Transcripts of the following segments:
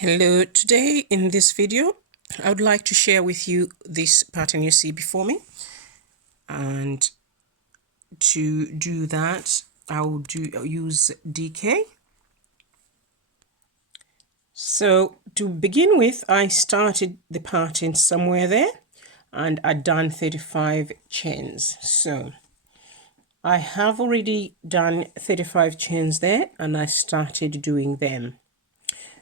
Hello, today in this video I would like to share with you this pattern you see before me, and to do that I'll use DK. So to begin with, I started the pattern somewhere there and I'd done 35 chains. So I have already done 35 chains there and I started doing them.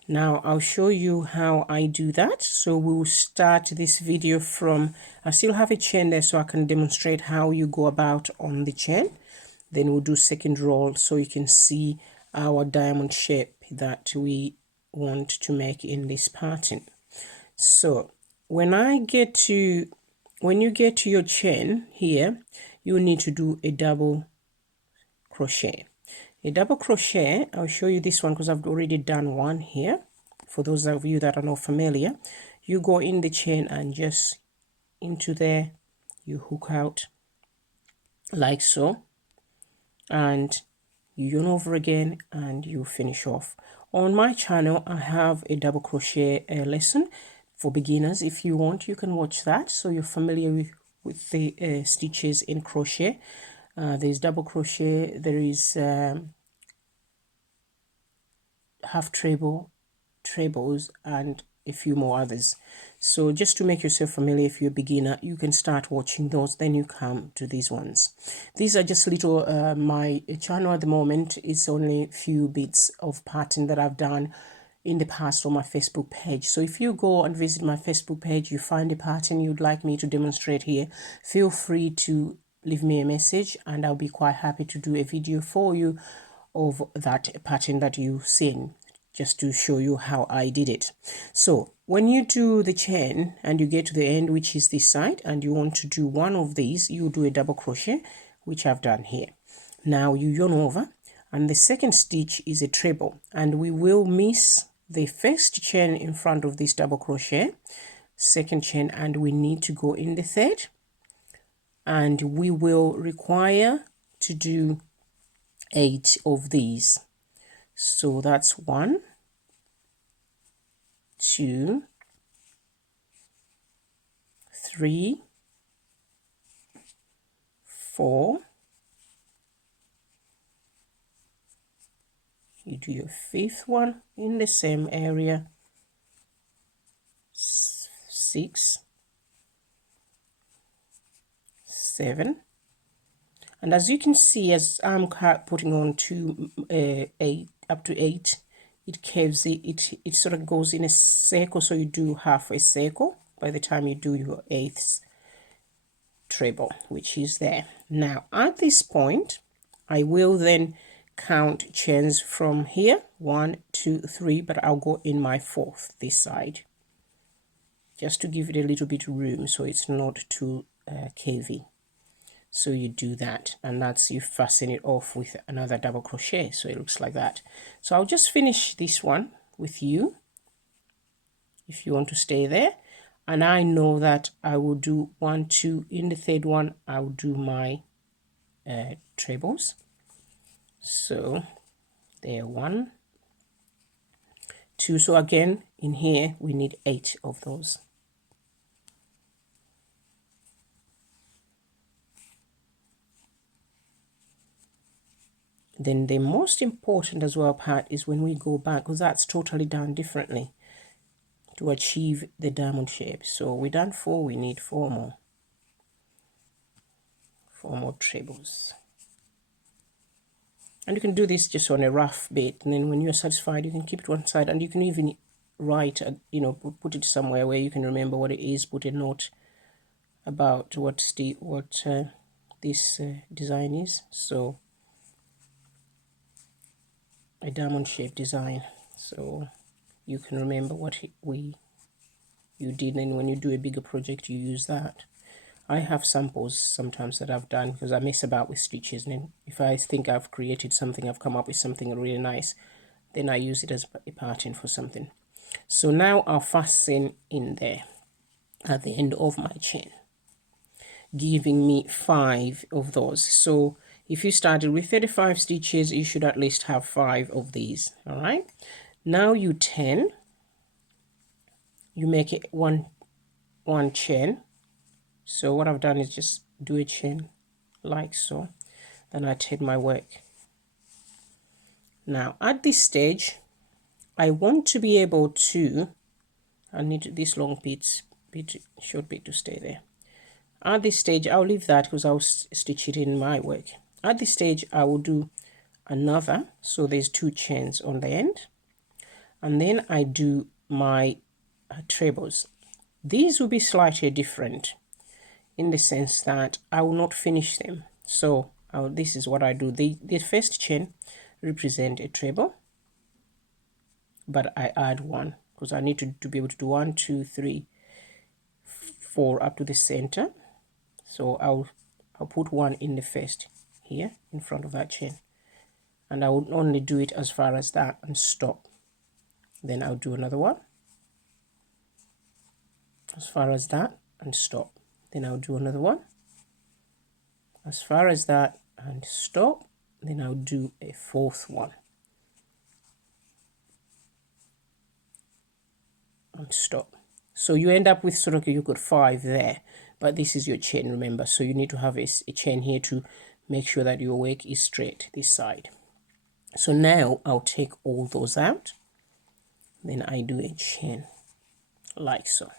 Now I'll show you how I do that. So we'll start this video from, I still have a chain there so I can demonstrate how you go about on the chain. Then we'll do second row so you can see our diamond shape that we want to make in this pattern. So when you get to your chain here, you need to do a double crochet. A double crochet, I'll show you this one because I've already done one here. For those of you that are not familiar, you go in the chain and just into there, you hook out like so, and you yarn over again and you finish off. On my channel, I have a double crochet lesson for beginners. If you want, you can watch that so you're familiar with the stitches in crochet. There's double crochet, there is half treble, trebles, and a few more others. So just to make yourself familiar, if you're a beginner, you can start watching those, then you come to these ones. These are just little, my channel at the moment is only a few bits of pattern that I've done in the past on my Facebook page. So if you go and visit my Facebook page, you find a pattern you'd like me to demonstrate here, feel free to leave me a message and I'll be quite happy to do a video for you of that pattern that you've seen, just to show you how I did it. So when you do the chain and you get to the end, which is this side, and you want to do one of these, you do a double crochet, which I've done here. Now you yarn over, and the second stitch is a treble, and we will miss the first chain in front of this double crochet, second chain, and we need to go in the third, and we will require to do 8 of these. So that's 1, 2, 3, 4. You do your 5th one in the same area, 6, 7. And as you can see, as I'm putting on to 8 up to 8, it curves it sort of goes in a circle, so you do half a circle by the time you do your 8th treble, which is there. Now at this point, I will then count chains from here, 1, 2, 3, but I'll go in my 4th this side, just to give it a little bit of room so it's not too curvy. So you do that, and that's, you fasten it off with another double crochet, so it looks like that. So I'll just finish this one with you if you want to stay there, and I know that I will do 1, 2 in the third one. I'll do my trebles. So there, 1, 2. So again, in here we need 8 of those. Then the most important as well part is when we go back, because that's totally done differently to achieve the diamond shape. So we done 4, we need 4 more. 4 more trebles. And you can do this just on a rough bit, and then when you're satisfied, you can keep it one side, and you can even write, put it somewhere where you can remember what it is, put a note about what this design is. So a diamond shape design, so you can remember what you did, and when you do a bigger project you use that. I have samples sometimes that I've done because I mess about with stitches, and if I think I've created something, I've come up with something really nice, then I use it as a pattern for something. So now I'll fasten in there at the end of my chain, giving me 5 of those. So if you started with 35 stitches, you should at least have 5 of these. All right, now you turn you make it one chain. So what I've done is just do a chain like so, then I take my work. Now at this stage I want to be able to, I need this long short bit to stay there. At this stage I'll leave that because I'll stitch it in my work. At this stage I will do another, so there's 2 chains on the end, and then I do my trebles. These will be slightly different in the sense that I will not finish them. So this is what I do. The first chain represent a treble, but I add 1 because I need to be able to do 1, 2, 3, 4 up to the center. So I'll put 1 in the first here in front of that chain, and I will only do it as far as that and stop. Then I'll do another one as far as that and stop. Then I'll do another one as far as that and stop. Then I'll do a 4th one and stop. So you end up with sort of, you got 5 there, but this is your chain, remember, so you need to have a chain here to make sure that your work is straight this side. So now I'll take all those out, then I do a chain like so.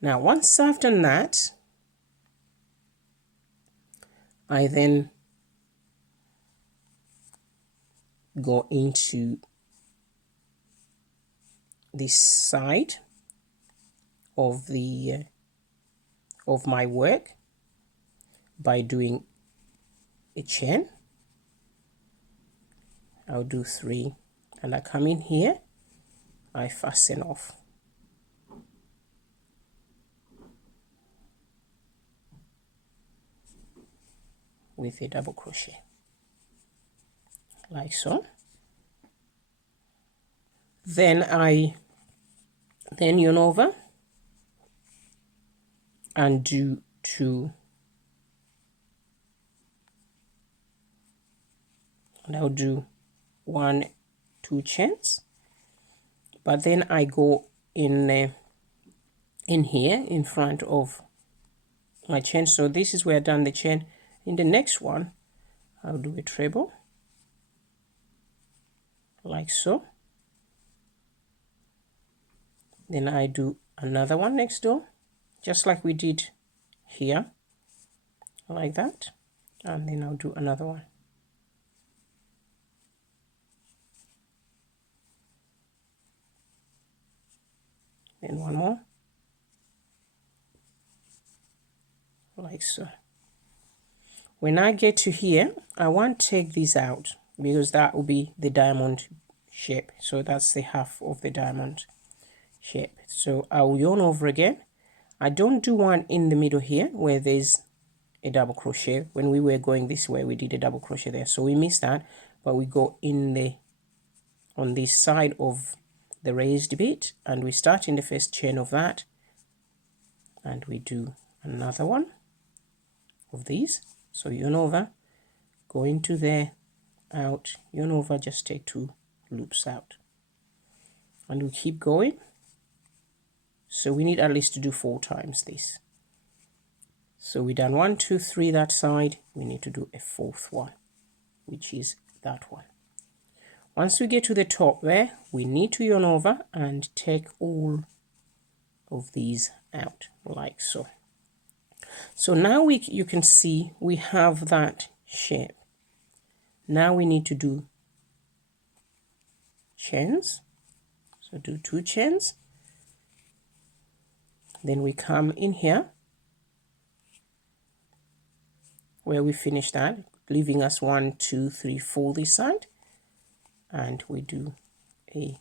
Now once I've done that, I then go into this side of the of my work by doing a chain. I'll do 3, and I come in here, I fasten off with a double crochet like so. Then I yarn over and do 2, and I'll do 1, 2 chains, but then I go in here in front of my chain. So this is where I've done the chain. In the next one I'll do a treble like so. Then I do another one next door, just like we did here, like that, and then I'll do another one. Then one more, like so. When I get to here, I won't take these out because that will be the diamond shape. So that's the half of the diamond shape. So I'll yarn over again. I don't do one in the middle here where there's a double crochet. When we were going this way, we did a double crochet there, so we missed that, but we go in on this side of the raised bit, and we start in the first chain of that, and we do another one of these. So yarn over, go into there, out, yarn over, just take 2 loops out, and we keep going. So we need at least to do 4 times this. So we done 1, 2, 3 that side. We need to do a 4th one, which is that one. Once we get to the top there, we need to yarn over and take all of these out like so. So now you can see we have that shape. Now we need to do chains. So do 2 chains. Then we come in here where we finish that, leaving us 1, 2, 3, 4 this side, and we do a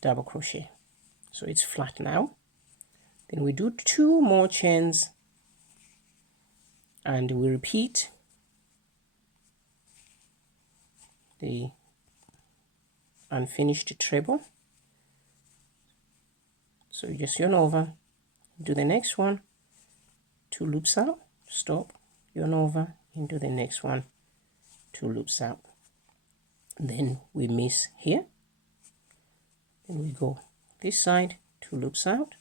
double crochet. So it's flat now. Then we do 2 more chains, and we repeat the unfinished treble. So you just yarn over, do the next one, 2 loops out, stop, yarn over, into the next one, 2 loops out. Then we miss here, and we go this side, 2 loops out,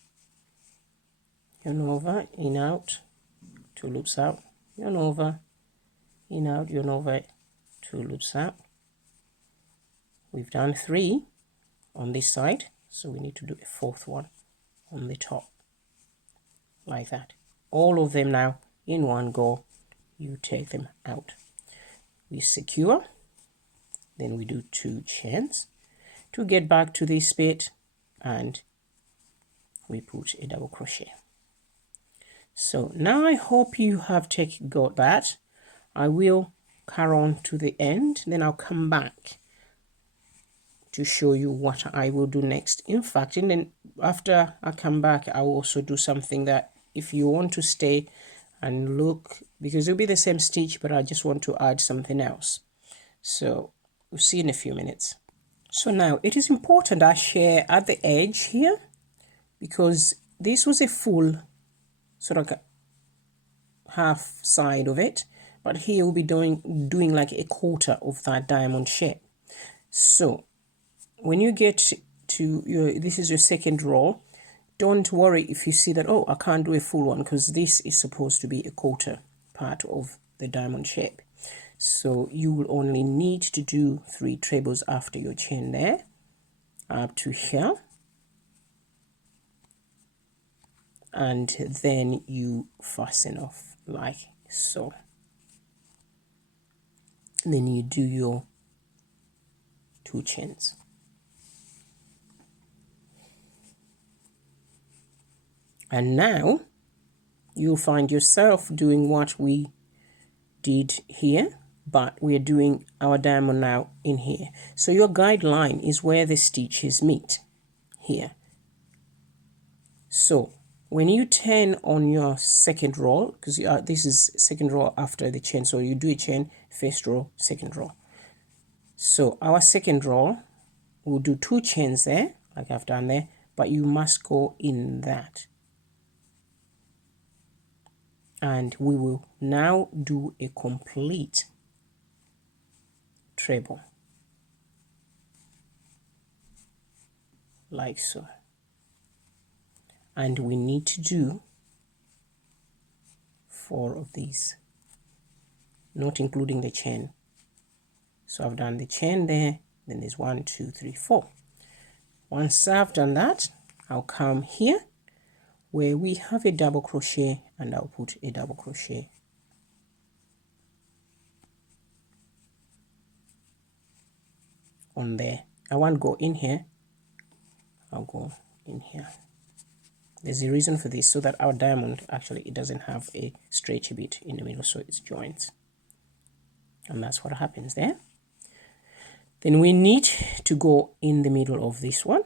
yarn over, in, out, 2 loops out, yarn over, in, out, yarn over, 2 loops out. We've done 3 on this side, so we need to do a 4th one on the top, like that. All of them now in one go, you take them out. We secure, then we do 2 chains to get back to this bit, and we put a double crochet. So now I hope you have got that. I will carry on to the end, then I'll come back to show you what I will do next. In fact, and then after I come back, I will also do something that if you want to stay and look, because it'll be the same stitch, but I just want to add something else. So we'll see in a few minutes. So now it is important I share at the edge here, because this was a full sort of half side of it, but here we'll be doing like a quarter of that diamond shape. So when you get to this is your second row, don't worry if you see that, oh, I can't do a full one, because this is supposed to be a quarter part of the diamond shape. So you will only need to do 3 trebles after your chain there, up to here, and then you fasten off like so. And then you do your 2 chains. And now you'll find yourself doing what we did here, but we're doing our diamond now in here. So your guideline is where the stitches meet here. So when you turn on your second row, because this is second row after the chain, so you do a chain, first row, second row. So our second row, we'll do 2 chains there, like I've done there, but you must go in that. And we will now do a complete treble, like so. And we need to do 4 of these, not including the chain. So I've done the chain there, then there's 1, 2, 3, 4. Once I've done that, I'll come here where we have a double crochet, and I'll put a double crochet on there. I won't go in here, I'll go in here. There's a reason for this, so that our diamond actually, it doesn't have a stretchy bit in the middle, so it's joints. And that's what happens there. Then we need to go in the middle of this one.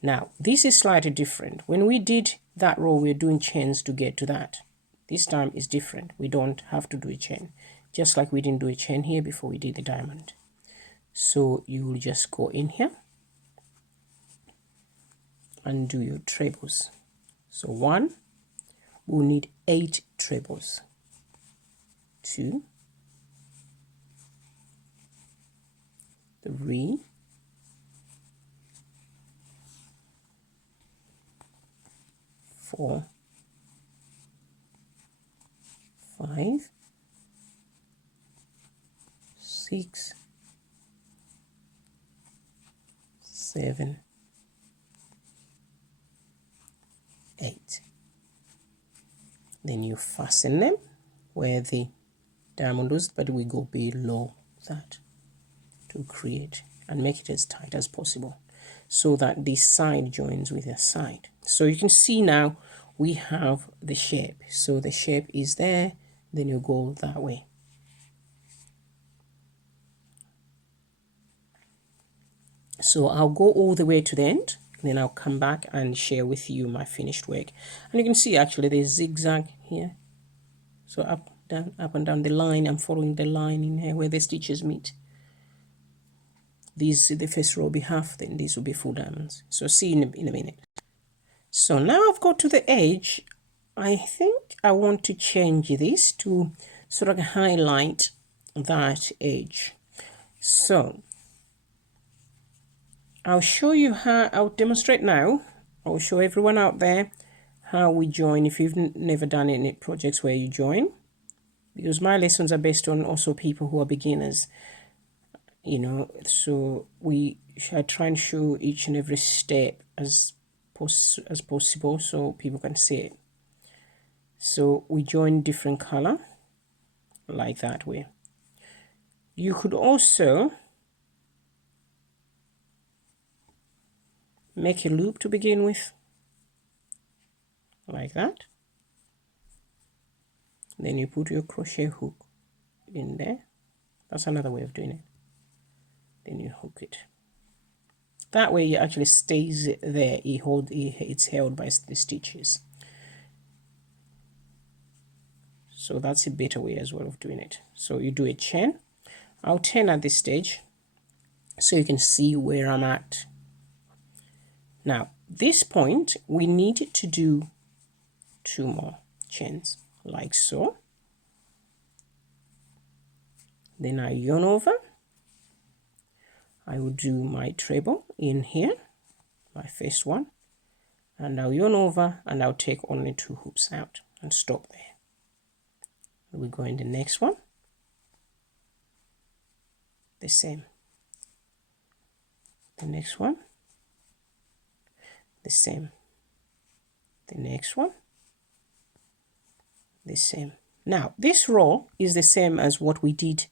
Now, this is slightly different. When we did that row, we're doing chains to get to that. This time is different. We don't have to do a chain, just like we didn't do a chain here before we did the diamond. So you will just go in here and do your trebles. So 1, we'll need 8 trebles. 2, 3, 4, 5, 6, 7, 8. Then you fasten them where the diamond is, but we go below that to create and make it as tight as possible, so that this side joins with the side. So you can see now we have the shape. So the shape is there, then you go that way. So I'll go all the way to the end, then I'll come back and share with you my finished work. And you can see actually there's zigzag here. So up, down, up and down the line. I'm following the line in here where the stitches meet. These, the first row will be half, then these will be full diamonds. So see in a minute. So now I've got to the edge. I think I want to change this to sort of highlight that edge. So I'll show you how, I'll demonstrate now. I'll show everyone out there how we join if you've never done any projects where you join, because my lessons are based on also people who are beginners, you know, so I try and show each and every step as possible so people can see it. So we join different color like that way. You could also make a loop to begin with, like that. Then you put your crochet hook in there. That's another way of doing it. Then you hook it. That way it actually stays there. It's held by the stitches. So that's a better way as well of doing it. So you do a chain. I'll turn at this stage so you can see where I'm at. Now, this point, we need to do 2 more chains, like so. Then I yarn over. I will do my treble in here, my first one, and I'll yarn over and I'll take only 2 hoops out and stop there. We go in the next one, the same. The next one, the same. The next one, the same. Now, this row is the same as what we did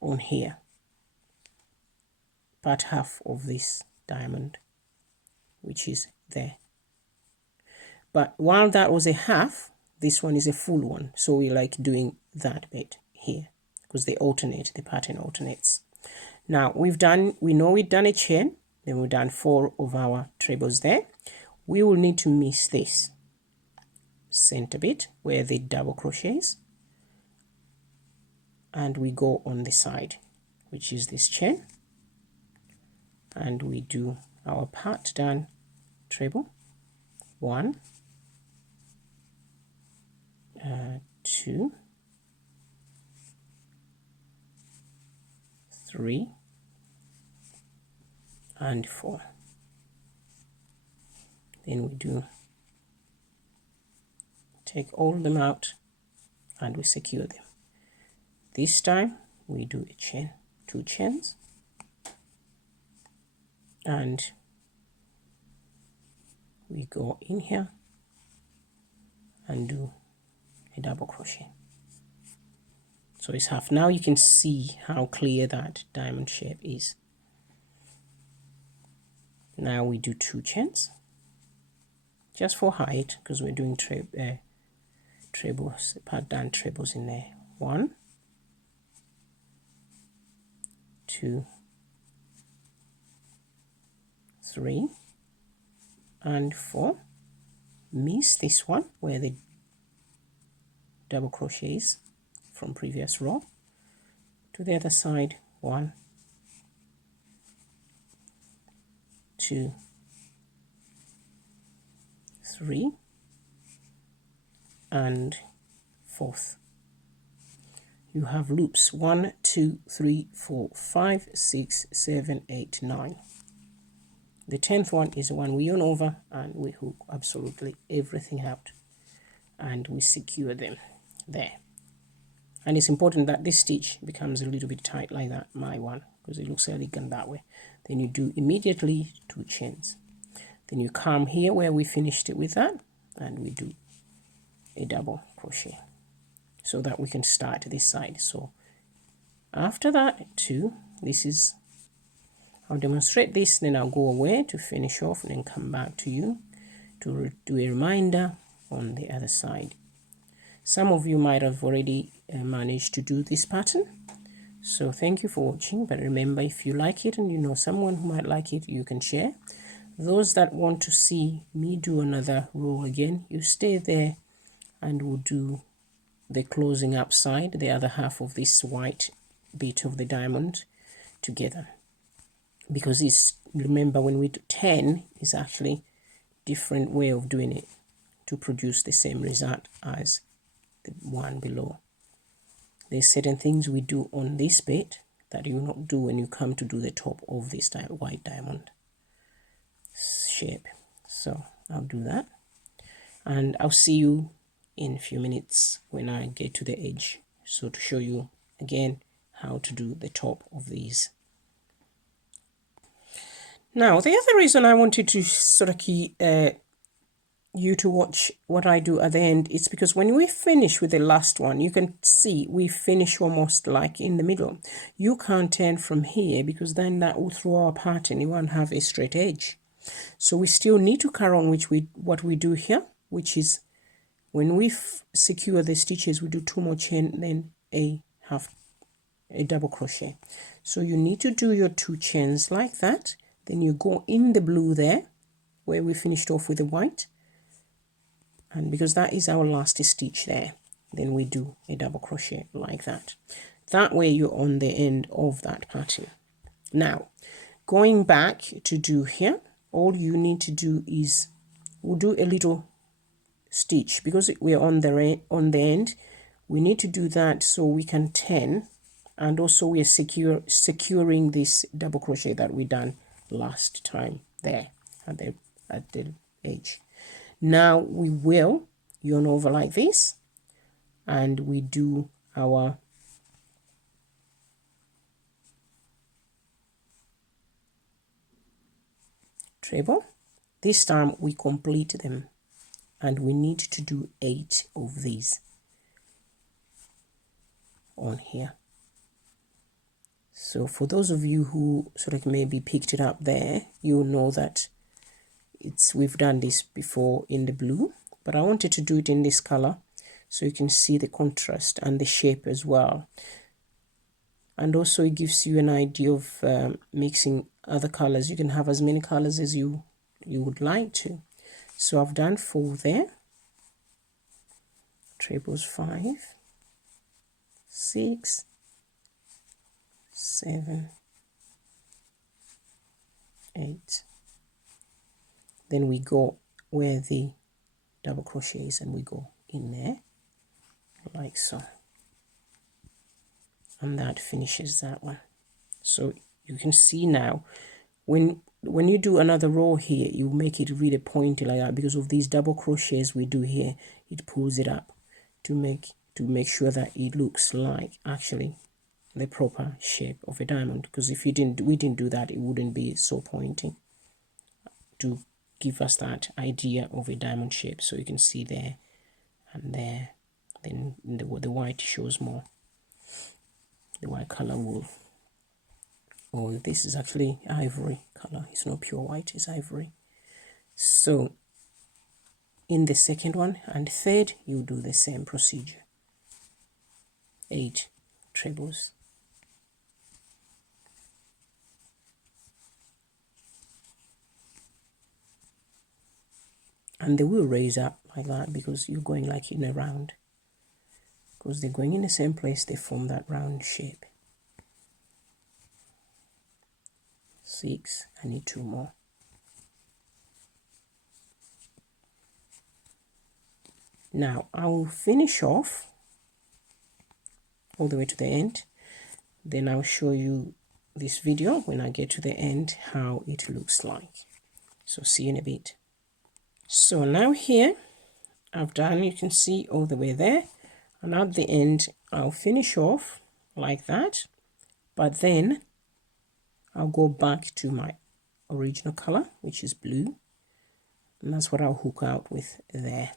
on here, part half of this diamond, which is there. But while that was a half, this one is a full one. So we like doing that bit here because they alternate, the pattern alternates. Now we know we've done a chain, then we've done 4 of our trebles there. We will need to miss this center bit where the double crochets, and we go on the side, which is this chain, and we do our part down treble, 1, 2, 3, and 4. Then we take all them out and we secure them. This time we do a chain, 2 chains, and we go in here and do a double crochet. So it's half. Now you can see how clear that diamond shape is. Now we do 2 chains just for height because we're doing trebles, part down trebles in there. 1, 2, 3, and 4. Miss this one where the double crochets from previous row. To the other side, 1, 2, 3, and 4th. You have loops 1, 2, 3, 4, 5, 6, 7, 8, 9. The 10th one is the one we yarn over and we hook absolutely everything out and we secure them there. And it's important that this stitch becomes a little bit tight like that, my one, because it looks elegant that way. Then you do immediately 2 chains. Then you come here where we finished it with that and we do a double crochet so that we can start this side. So after that, 2, this is, I'll demonstrate this, then I'll go away to finish off and then come back to you to do a reminder on the other side. Some of you might have already managed to do this pattern. So thank you for watching, but remember, if you like it and you know someone who might like it, you can share. Those that want to see me do another row again, you stay there and we'll do the closing up side, the other half of this white bit of the diamond together. Because it's, remember, when we do 10, is actually different way of doing it to produce the same result as the one below. There's certain things we do on this bit that you not do when you come to do the top of this white diamond shape. So I'll do that, and I'll see you in a few minutes when I get to the edge, so to show you again how to do the top of these. Now, the other reason I wanted to sort of key you to watch what I do at the end, it's because when we finish with the last one, you can see we finish almost like in the middle. You can't turn from here because then that will throw our pattern. You won't have a straight edge. So we still need to carry on what we do here, which is when we secure the stitches, we do 2 more chain, then a double crochet. So you need to do your 2 chains like that. Then you go in the blue there where we finished off with the white, and because that is our last stitch there, then we do a double crochet like that. That way you're on the end of that pattern. Now, going back to do here, all you need to do is we'll do a little stitch because we're on the end. We need to do that so we can turn, and also we are securing this double crochet that we done last time there at the edge. Now we will yarn over like this, and we do our treble. This time we complete them, and we need to do 8 of these on here. So for those of you who sort of maybe picked it up there, you'll know that we've done this before in the blue, but I wanted to do it in this color so you can see the contrast and the shape as well. And also it gives you an idea of mixing other colors. You can have as many colors as you would like to. So I've done 4 there. Trebles 5, 6, 7, 8. Then we go where the double crochet is, and we go in there like so, and that finishes that one. So you can see now when you do another row here, you make it really pointy like that because of these double crochets we do here. It pulls it up to make sure that it looks like actually the proper shape of a diamond, because if we didn't do that, it wouldn't be so pointy to give us that idea of a diamond shape. So you can see there and there. Then the white shows more. The white color will, oh, this is actually ivory color. It's not pure white, it's ivory. So in the second one and third, you do the same procedure. 8 trebles. And they will raise up like that because you're going like in a round. Because they're going in the same place, they form that round shape. 6, I need 2 more. Now I will finish off all the way to the end. Then I'll show you this video when I get to the end how it looks like. So see you in a bit. So now here I've done, you can see all the way there, and at the end I'll finish off like that, but then I'll go back to my original color, which is blue, and that's what I'll hook out with there.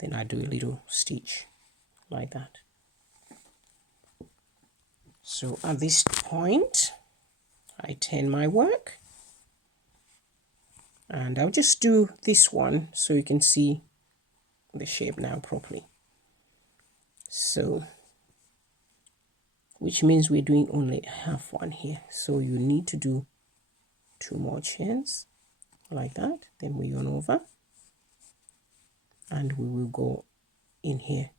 Then I do a little stitch like that. So at this point I turn my work, and I'll just do this one so you can see the shape now properly. So which means we're doing only half one here, so you need to do 2 more chains like that. Then we yarn over and we will go in here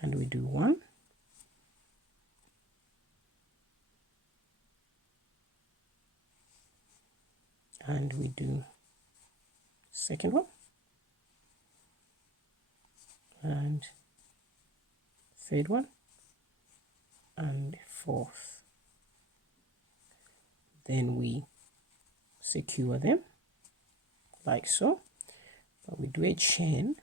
and we do 1, and we do second one and third one, and fourth. Then we secure them like so, but we do a chain.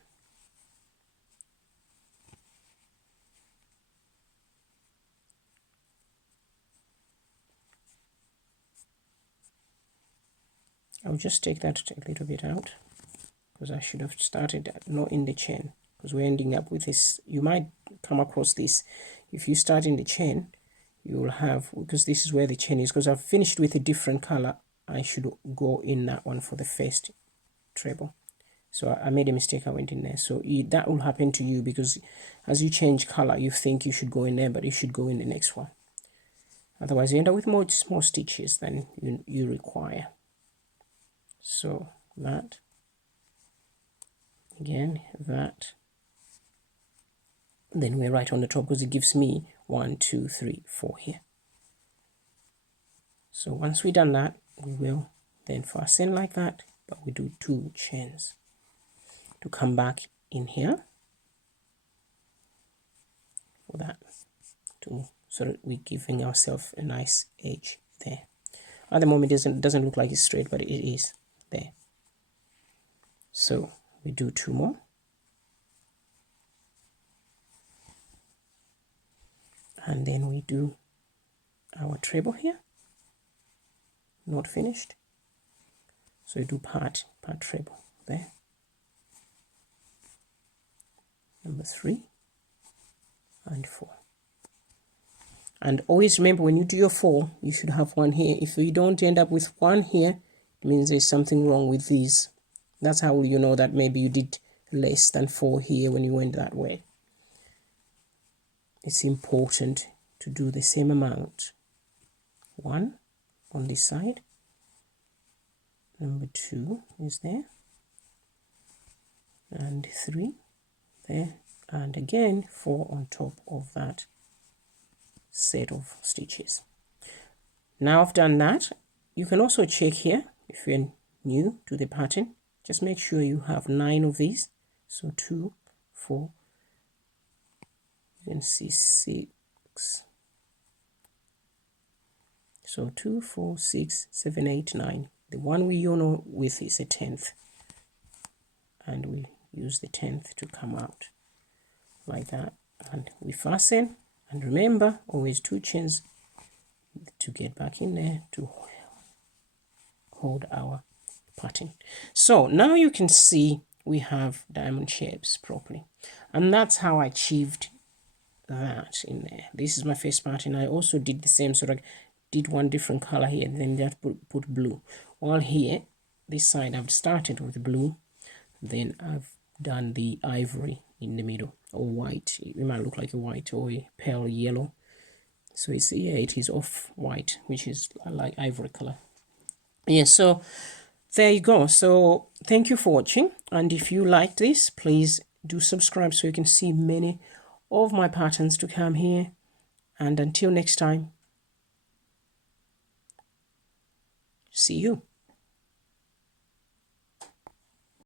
I'll just take that a little bit out because I should have started not in the chain, because we're ending up with this. You might come across this if you start in the chain. You will have, because this is where the chain is, because I've finished with a different color, I should go in that one for the first treble. So I made a mistake, I went in there. So that will happen to you, because as you change color, you think you should go in there, but you should go in the next one. Otherwise you end up with more stitches than you require. So that, again, that, then we're right on the top, because it gives me 1, 2, 3, 4 here. So once we've done that, we will then fasten like that, but we do 2 chains to come back in here for that, so that we're giving ourselves a nice edge there. At the moment it doesn't look like it's straight, but it is there. So we do 2 more, and then we do our treble here, not finished. So we do part treble there, number 3 and 4. And always remember, when you do your 4, you should have 1 here. If you don't end up with 1 here, it means there's something wrong with these. That's how you know that maybe you did less than 4 here when you went that way. It's important to do the same amount. 1 on this side, number 2 is there, and 3 there, and again 4 on top of that set of stitches. Now I've done that, you can also check here if you're new to the pattern. Just make sure you have 9 of these. So 2, 4, you can see 6. So 2, 4, 6, 7, 8, 9. The one we yarn with is a 10th, and we use the 10th to come out like that, and we fasten. And remember, always 2 chains to get back in there to hold our pattern. So now you can see we have diamond shapes properly, and that's how I achieved that in there. This is my first pattern. I also did the same, sort of did one different color here, and then just put blue. While here, this side, I've started with blue, then I've done the ivory in the middle, or white. It might look like a white or a pale yellow. So it's, yeah, it is off white, which is like ivory color. Yeah, so there you go. So thank you for watching, and if you like this, please do subscribe so you can see many of my patterns to come here. And until next time, see you.